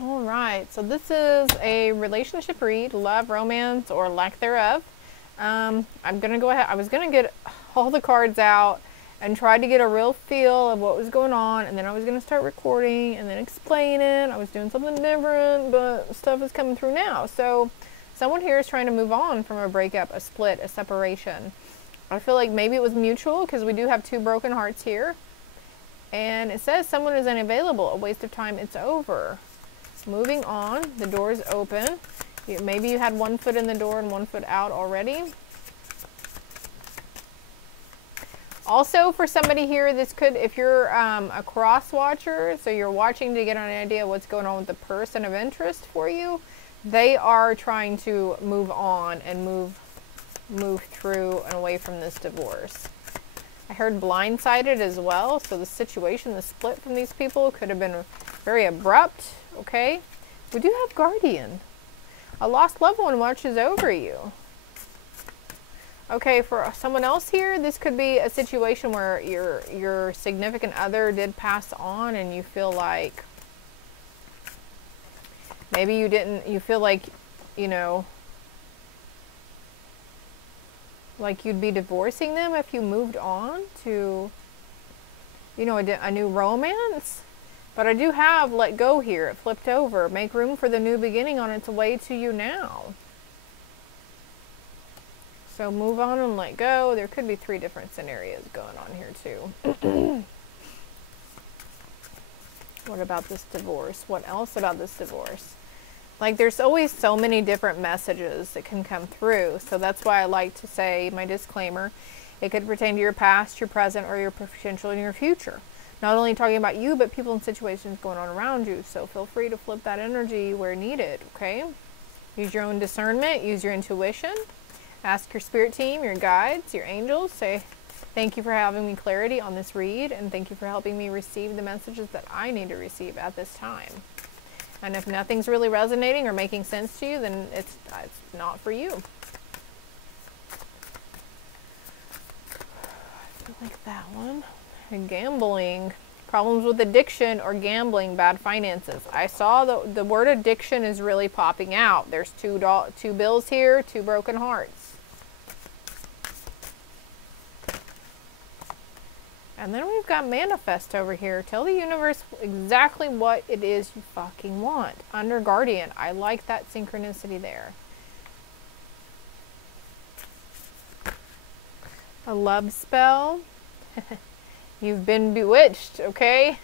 All right, so this is a relationship read, love, romance, or lack thereof. I'm gonna go ahead. I was gonna get all the cards out and try to get a real feel of what was going on, and then I was gonna start recording and then explain it. I was doing something different, but stuff is coming through now. So someone here is trying to move on from a breakup, a split, a separation. I feel like maybe it was mutual because we do have two broken hearts here. And it says someone is unavailable, a waste of time, it's over. Moving on, the door is open. Maybe you had one foot in the door and one foot out already. Also, for somebody here, this could, if you're a cross watcher, so you're watching to get an idea of what's going on with the person of interest for you, they are trying to move on and move through and away from this divorce. I heard blindsided as well, so the situation, the split from these people could have been very abrupt. Okay, we do have guardian. A lost loved one watches over you. Okay, for someone else here, this could be a situation where your significant other did pass on and you feel like maybe you feel like, you know, like you'd be divorcing them if you moved on to, you know, a new romance. But I do have let go here. It flipped over. Make room for the new beginning on its way to you now. So move on and let go. There could be three different scenarios going on here too. What about this divorce? What else about this divorce? Like, there's always so many different messages that can come through. So that's why I like to say my disclaimer. It could pertain to your past, your present, or your potential in your future. Not only talking about you, but people and situations going on around you. So feel free to flip that energy where needed, okay? Use your own discernment. Use your intuition. Ask your spirit team, your guides, your angels. Say, thank you for having me clarity on this read, and thank you for helping me receive the messages that I need to receive at this time. And if nothing's really resonating or making sense to you, then it's not for you. I feel like that one. Gambling, problems with addiction or gambling, bad finances. I saw the word addiction is really popping out. There's two bills here, two broken hearts. And then we've got manifest over here. Tell the universe exactly what it is you fucking want. Under guardian. I like that synchronicity there. A love spell. You've been bewitched, okay?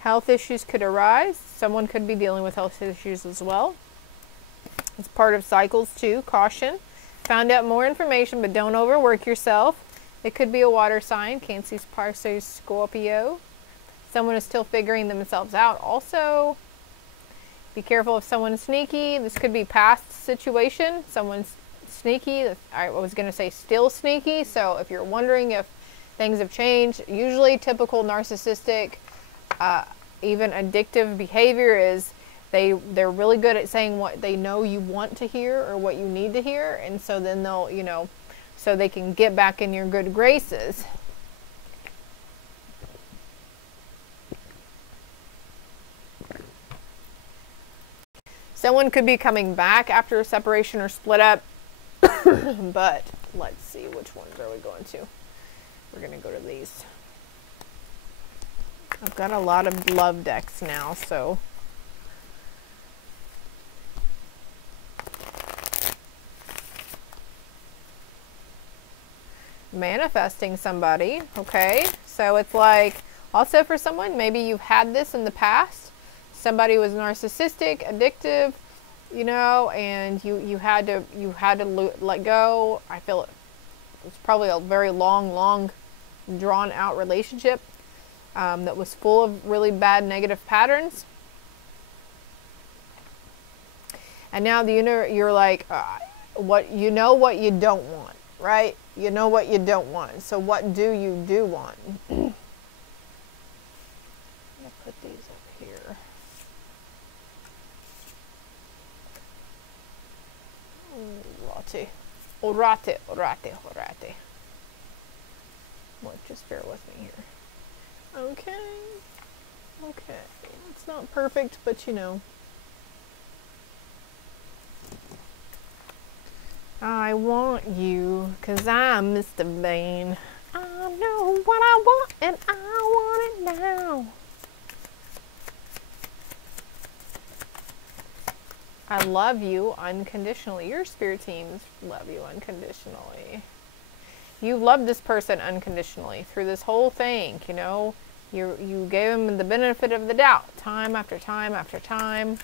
Health issues could arise. Someone could be dealing with health issues as well. It's part of cycles too. Caution. Found out more information, but don't overwork yourself. It could be a water sign. Cancer, Pisces, Scorpio. Someone is still figuring themselves out. Also, be careful if someone's sneaky. This could be past situation. Someone's sneaky. I was going to say still sneaky. So if you're wondering if things have changed, usually typical narcissistic, even addictive behavior is they're really good at saying what they know you want to hear or what you need to hear, and so then they'll, you know, so they can get back in your good graces. Someone could be coming back after a separation or split up. But let's see, which ones are we going to? We're going to go to these. I've got a lot of love decks now, so. Manifesting somebody, okay? So it's like, also for someone, maybe you've had this in the past. Somebody was narcissistic, addictive, you know, and you had to let go. I feel it was probably a very long drawn out relationship that was full of really bad negative patterns. And now you're like, what you don't want, right? You know what you don't want. So what do you want? I'm gonna put these up here. Orate. Well, just bear with me here. Okay. Okay. It's not perfect, but you know. I want you, 'cause I'm Mr. Vain. I know what I want, and I want it now. I love you unconditionally. Your spirit teams love you unconditionally. You loved this person unconditionally through this whole thing, you know. You gave them the benefit of the doubt time after time after time.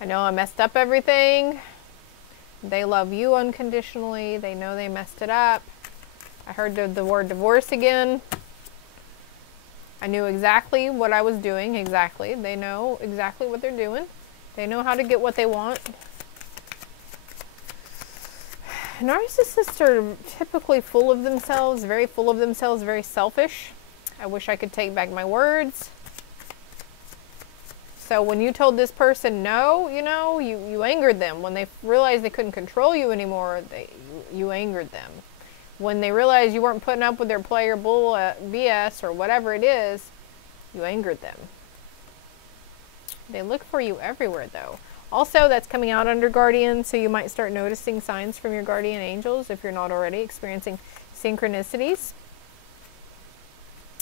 I know I messed up everything. They love you unconditionally. They know they messed it up. I heard the word divorce again. I knew exactly what I was doing, exactly. They know exactly what they're doing. They know how to get what they want. Narcissists are typically full of themselves, very full of themselves, very selfish. I wish I could take back my words. So when you told this person no, you know, you angered them. When they realized they couldn't control you anymore, you angered them. When they realized you weren't putting up with their player bull BS or whatever it is, you angered them. They look for you everywhere, though. Also, that's coming out under guardian, so you might start noticing signs from your guardian angels if you're not already experiencing synchronicities.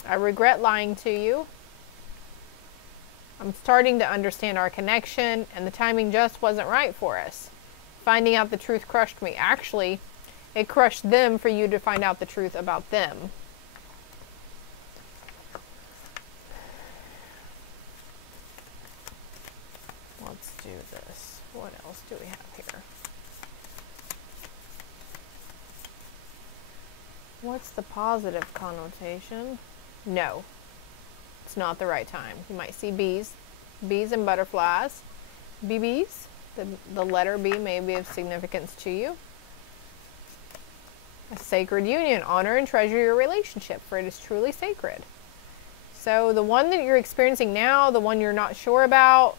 I regret lying to you. I'm starting to understand our connection, and the timing just wasn't right for us. Finding out the truth crushed me. Actually, it crushed them for you to find out the truth about them. Let's do this. What else do we have here? What's the positive connotation? No. It's not the right time. You might see bees and butterflies. BBs, the letter B may be of significance to you. A sacred union. Honor and treasure your relationship, for it is truly sacred. So the one that you're experiencing now, the one you're not sure about,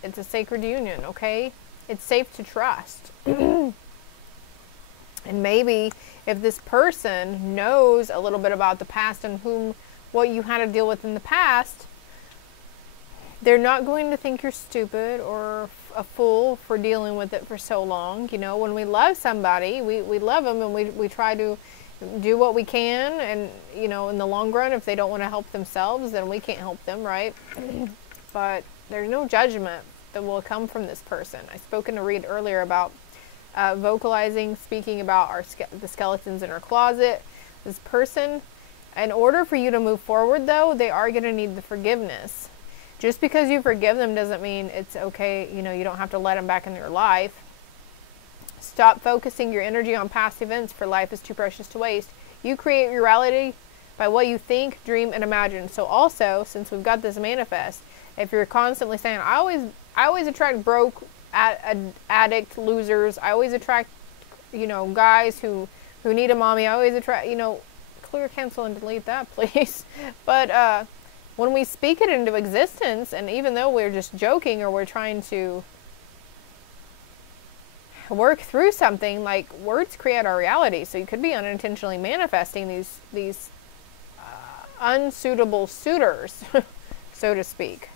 it's a sacred union, okay? It's safe to trust. And maybe if this person knows a little bit about the past and what you had to deal with in the past, they're not going to think you're stupid or a fool for dealing with it for so long. You know, when we love somebody, we love them, and we try to do what we can, and, you know, in the long run, if they don't want to help themselves, then we can't help them, right? But there's no judgment that will come from this person. I spoke in a read earlier about vocalizing, speaking about the skeletons in our closet. This person, in order for you to move forward, though, they are going to need the forgiveness. Just because you forgive them doesn't mean it's okay, you know, you don't have to let them back in your life. Stop focusing your energy on past events, for life is too precious to waste. You create your reality by what you think, dream, and imagine. So also, since we've got this manifest, if you're constantly saying, I always attract broke, addict, losers, I always attract, you know, guys who need a mommy, I always attract, you know, clear, cancel, and delete that, please. But when we speak it into existence, and even though we're just joking or we're trying to work through something, like, words create our reality. So you could be unintentionally manifesting these unsuitable suitors, so to speak.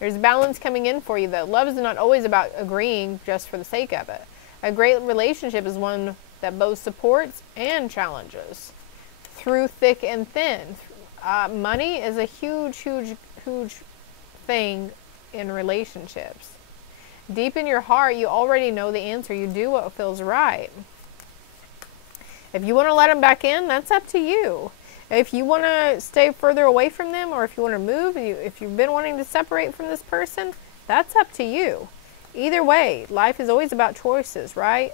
There's balance coming in for you, though. Love is not always about agreeing just for the sake of it. A great relationship is one that both supports and challenges through thick and thin. Money is a huge, huge, huge thing in relationships. Deep in your heart, you already know the answer. You do what feels right. If you want to let them back in, that's up to you. If you want to stay further away from them, or if you want to move, if you've been wanting to separate from this person, that's up to you. Either way, life is always about choices, right?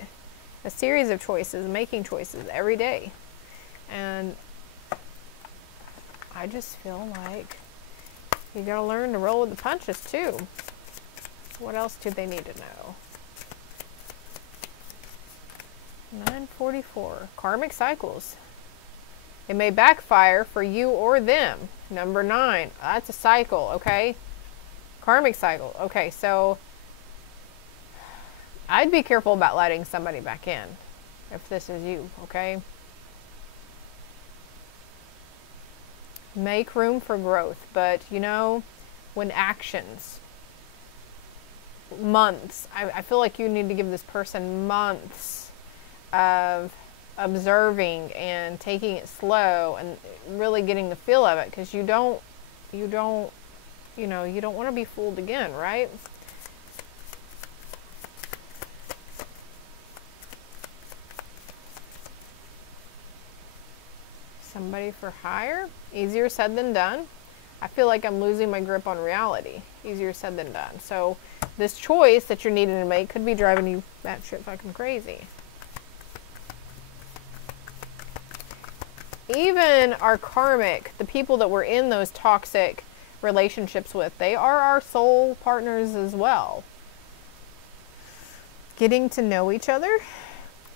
A series of choices, making choices every day. And I just feel like you gotta learn to roll with the punches too. What else do they need to know? 944. Karmic cycles. It may backfire for you or them. Number 9. That's a cycle, okay? Karmic cycle. Okay, so I'd be careful about letting somebody back in. if this is you, okay? Make room for growth, but you know, when actions, months, I feel like you need to give this person months of observing and taking it slow and really getting the feel of it, because you don't want to be fooled again, right? Somebody for hire, easier said than done. I feel like I'm losing my grip on reality. Easier said than done. So this choice that you're needing to make could be driving you batshit fucking crazy. Even our karmic, the people that we're in those toxic relationships with, they are our soul partners as well. Getting to know each other.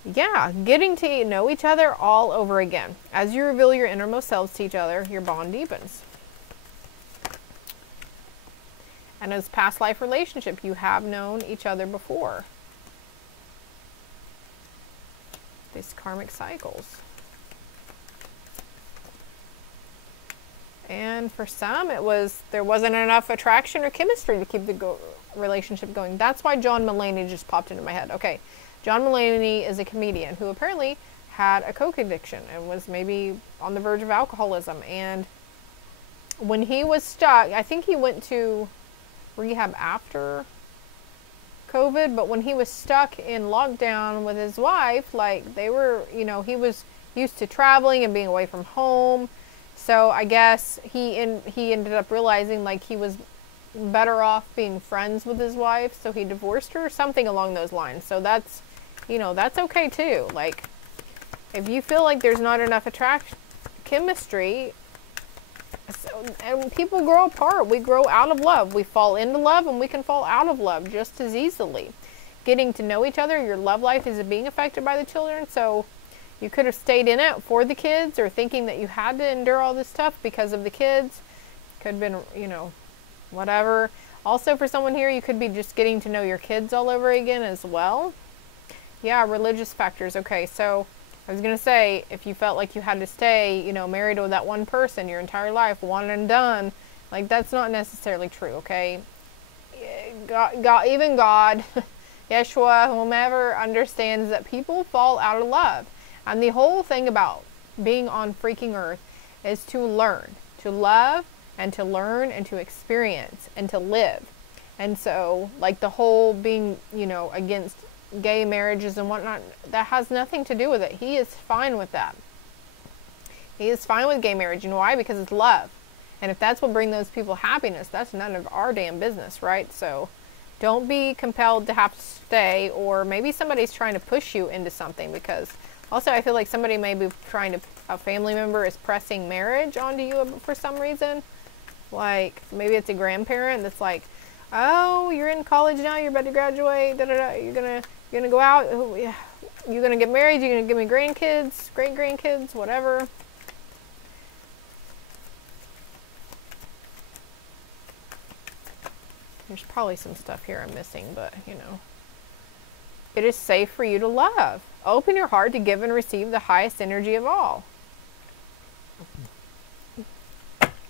Yeah, getting to know each other all over again. As you reveal your innermost selves to each other, your bond deepens. And as past life relationship, you have known each other before. These karmic cycles. And for some, there wasn't enough attraction or chemistry to keep the relationship going. That's why John Mulaney just popped into my head. Okay, John Mulaney is a comedian who apparently had a coke addiction and was maybe on the verge of alcoholism. And when he was stuck, I think he went to rehab after COVID, but when he was stuck in lockdown with his wife, like they were, you know, he was used to traveling and being away from home. So I guess he ended up realizing like he was better off being friends with his wife, so he divorced her, something along those lines. So that's, you know, that's okay too. Like, if you feel like there's not enough chemistry, and people grow apart. We grow out of love. We fall into love, and we can fall out of love just as easily. Getting to know each other, your love life is being affected by the children, so you could have stayed in it for the kids, or thinking that you had to endure all this stuff because of the kids. Could have been, you know, whatever. Also, for someone here, you could be just getting to know your kids all over again as well. Yeah, religious factors. Okay, so I was going to say, if you felt like you had to stay, you know, married to that one person your entire life, one and done, like, that's not necessarily true, okay? God, even God, Yeshua, whomever, understands that people fall out of love. And the whole thing about being on freaking earth is to learn, to love, and to learn, and to experience, and to live. And so, like, the whole being, you know, against gay marriages and whatnot, that has nothing to do with it. He is fine with that. He is fine with gay marriage. You know why? Because it's love. And if that's what brings those people happiness, that's none of our damn business, right? So don't be compelled to have to stay, or maybe somebody's trying to push you into something, because also I feel like somebody may be trying to, a family member is pressing marriage onto you for some reason. Like, maybe it's a grandparent that's like, oh, you're in college now, you're about to graduate, you're gonna go out, you're gonna get married, you're gonna give me grandkids, great-grandkids, whatever. There's probably some stuff here I'm missing, but, you know. It is safe for you to love. Open your heart to give and receive the highest energy of all.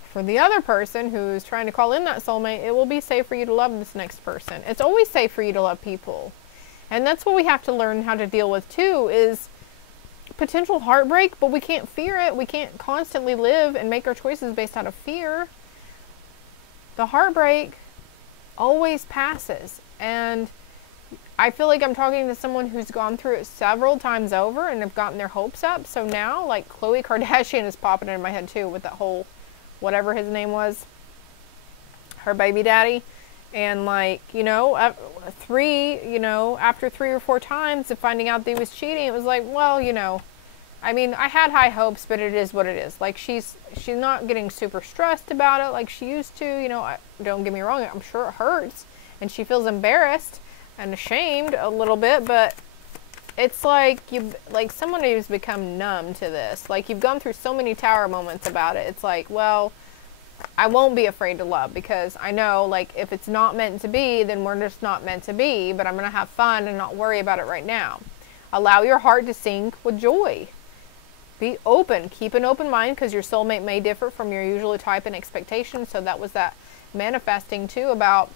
For the other person who's trying to call in that soulmate, it will be safe for you to love this next person. It's always safe for you to love people. And that's what we have to learn how to deal with too, is potential heartbreak, but we can't fear it. We can't constantly live and make our choices based out of fear. The heartbreak always passes. And I feel like I'm talking to someone who's gone through it several times over and have gotten their hopes up. So now, like, Khloe Kardashian is popping in my head too, with that whole, whatever his name was, her baby daddy. And, like, you know, after 3 or 4 times of finding out that he was cheating, it was like, well, you know, I mean, I had high hopes, but it is what it is. Like, she's not getting super stressed about it like she used to, you know. Don't get me wrong, I'm sure it hurts, and she feels embarrassed and ashamed a little bit, but it's like someone who's become numb to this. Like, you've gone through so many tower moments about it. It's like, well, I won't be afraid to love, because I know, like, if it's not meant to be, then we're just not meant to be, but I'm going to have fun and not worry about it right now. Allow your heart to sing with joy. Be open. Keep an open mind, because your soulmate may differ from your usual type and expectation. So that was that manifesting too, about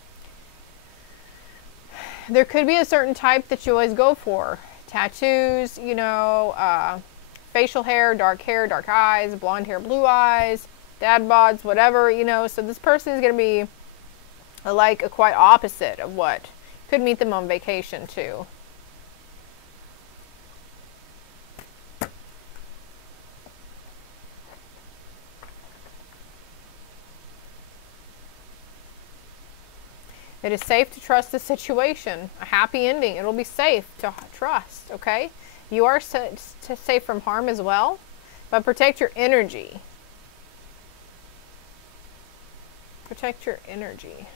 there could be a certain type that you always go for. Tattoos, you know, facial hair, dark eyes, blonde hair, blue eyes, dad bods, whatever, you know. So this person is going to be like a quite opposite of what. Could meet them on vacation too. It is safe to trust the situation. A happy ending. It'll be safe to trust, okay? You are safe from harm as well, but protect your energy. Protect your energy.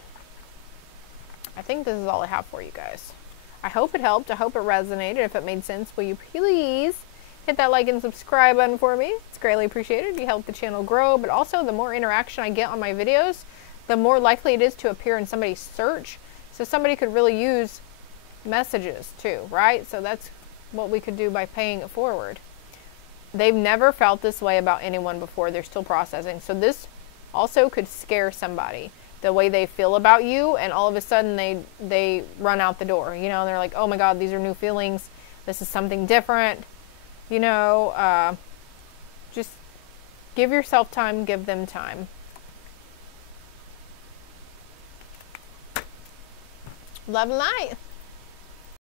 I think this is all I have for you guys. I hope it helped. I hope it resonated. If it made sense, will you please hit that like and subscribe button for me? It's greatly appreciated. You help the channel grow, but also the more interaction I get on my videos, the more likely it is to appear in somebody's search. So somebody could really use messages too, right? So that's what we could do by paying it forward. They've never felt this way about anyone before. They're still processing. So this also could scare somebody, the way they feel about you, and all of a sudden they run out the door. You know, they're like, oh my God, these are new feelings. This is something different. You know, just give yourself time, give them time. Love and light.